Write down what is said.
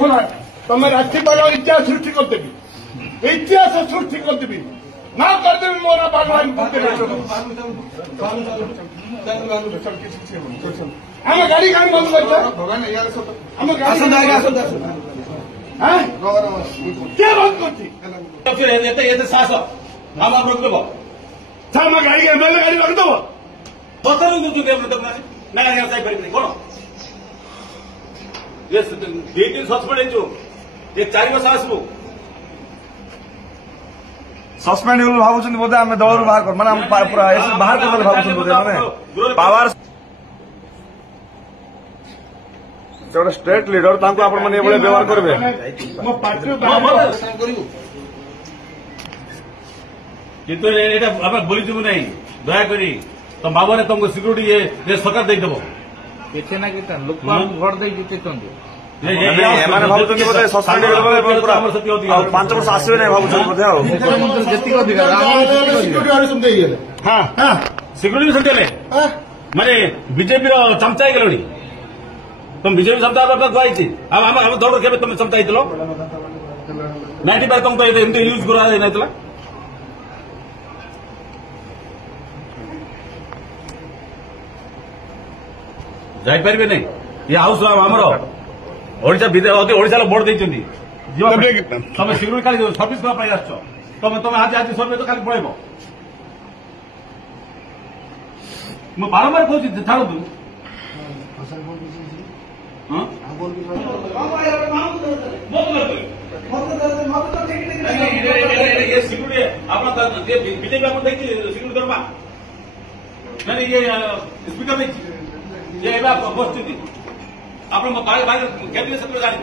तुम राष्ट्रीय इतिहास सृष्टि करदेवी इतिहास सृष्टि करदेवी ना करदेवी मोर भगवान आम गाड़ी कहीं बंद कर साहस आम रोकदेव आम गाड़ी एमएलए गाड़ी रखदेव बतर ना जापर कौन ये 2 दिन सस्पेंड ये 4 वर्ष आसबू सस्पेंड भावुं बोधे आम दल बाहर कर माने पूरा बाहर कर भावुं बोधे माने पावर गोटे स्टेट लीडर तांको आपण माने एबळे व्यवहार करबे मो पार्टी किंतु एटा अब बोली जबु नहीं दया करी तुम बाबा तुमको सिक्यूरिटी ये सरकार दे देबो किसी ना किसी लोक भोट दे जीते बोधे सस्पेंड 5 वर्ष आसवे नहीं भावुं बोधे हाँ सिक्यूरिटी सुनते माने बीजेपी चमचा हो गल तुम बीजेपी चमचा गुआई आम दौड़ के तुम चमचा हो 95 तुमको एमती यूज करा जापर नहीं ये हाउस आमर ओडिशा भोट देती तुम सिक्यूरिटी खाली सर्विस करने तुम आज सर्वे तो खाली पड़ेब मु बारंबार कहूँ छाड़ू सिक्यूरिटी बीजेपी सिक्यूरिटी दरमा नहीं ये स्पीकर नहीं ये बस आप कैबिनेट सचिव जान